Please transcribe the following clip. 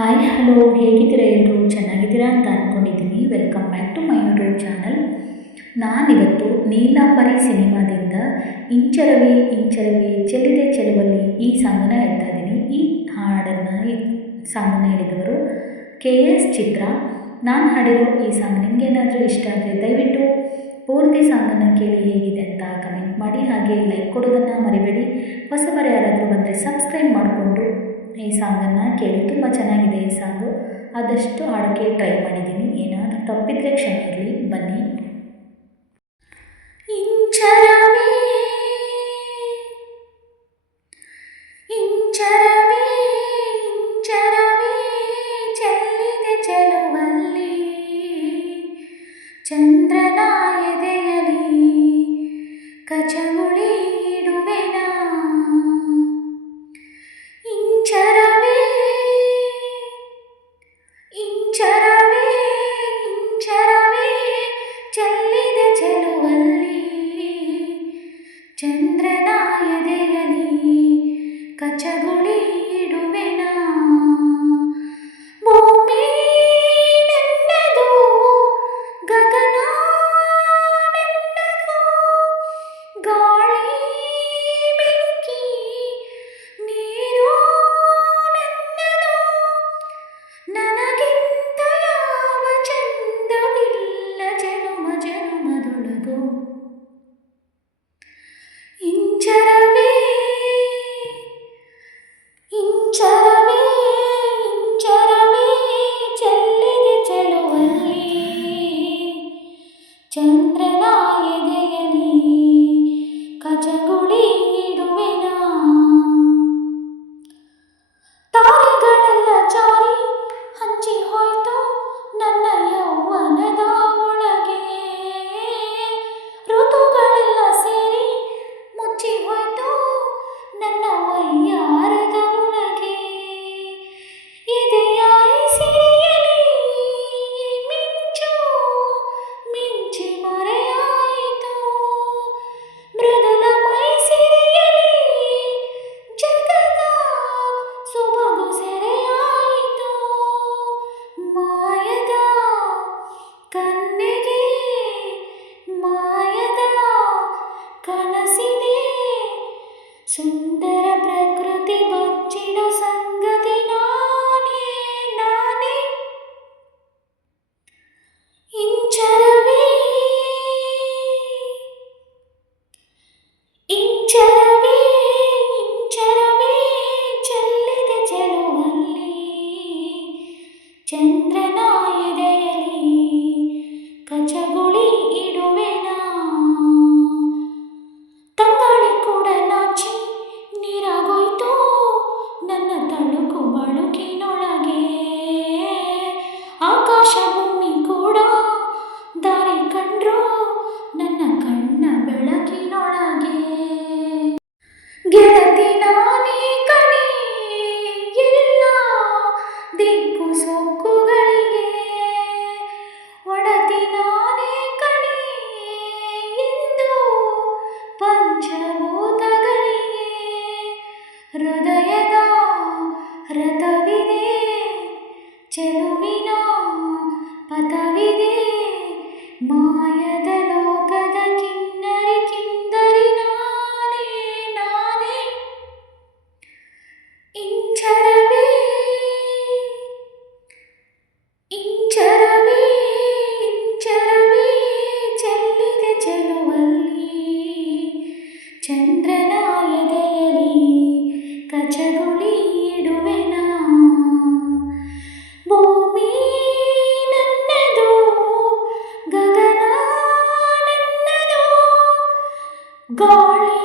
Hi hello ಹೇಗಿದ್ದೀರಾ ಎಲ್ಲರೂ? ಚೆನ್ನಾಗಿದ್ದೀರಾ ಅಂತ ಅಂದ್ಕೊಂಡಿದ್ದೀನಿ welcome back to my YouTube channel ನಾನಿವತ್ತು ನೀಲಾಪರಿ ಸಿನಿಮಾದಿಂದ ಇಂಚರವೇ ಇಂಚರವೇ ಚೆಲ್ಲಿದೆ ಚೆಲುವಲ್ಲಿ ಈ ಸಾಂಗನ್ನು ಹೇಳ್ತಾ ಇದ್ದೀನಿ. ಈ ಹಾಡನ್ನು ಈ ಸಾಂಗನ್ನು ಹೇಳಿದವರು ಕೆ ಎಸ್ ಚಿತ್ರ. ನಾನು ಹಾಡಿರೋ ಈ ಸಾಂಗ್ ನಿಮಗೇನಾದರೂ ಇಷ್ಟ ಆದರೆ ದಯವಿಟ್ಟು ಪೂರ್ತಿ ಸಾಂಗನ್ನು ಕೇಳಿ ಹೇಗಿದೆ ಅಂತ ಕಮೆಂಟ್ ಮಾಡಿ. ಹಾಗೆ ಲೈಕ್ ಕೊಡೋದನ್ನು ಮರಿಬೇಡಿ. ಹೊಸಬರು ಯಾರಾದರೂ ಬಂದರೆ ಸಬ್ಸ್ಕ್ರೈಬ್ ಮಾಡಿಕೊಂಡು ಈ ಸಾಂಗನ್ನು ಕೇಳಿ ತುಂಬ ಚೆನ್ನಾಗಿದೆ ಈ ಸಾಂಗು. ಆದಷ್ಟು ಹಾಡೋಕ್ಕೆ ಟ್ರೈ ಮಾಡಿದ್ದೀನಿ. ಏನಾದರೂ ತಪ್ಪಿದರೆ ಕ್ಷಮೆ ಇರಲಿ. ಬನ್ನಿ. സുന്ദര പ്രകൃതി ഭക്ഷിട ನಾನೇ ಕಣೆ ಎಲ್ಲ ದಿಕ್ಕು ಸೊಕ್ಕುಗಳಿಗೆ. ಒಡತಿ ನಾನೇ ಕಣೆ ಎಂದು ಪಂಚಭೂತಗಳಿಗೆ. ಹೃದಯದ ರಥವಿದೆ ಚೆಲುವಿನ ಗಾಳಿ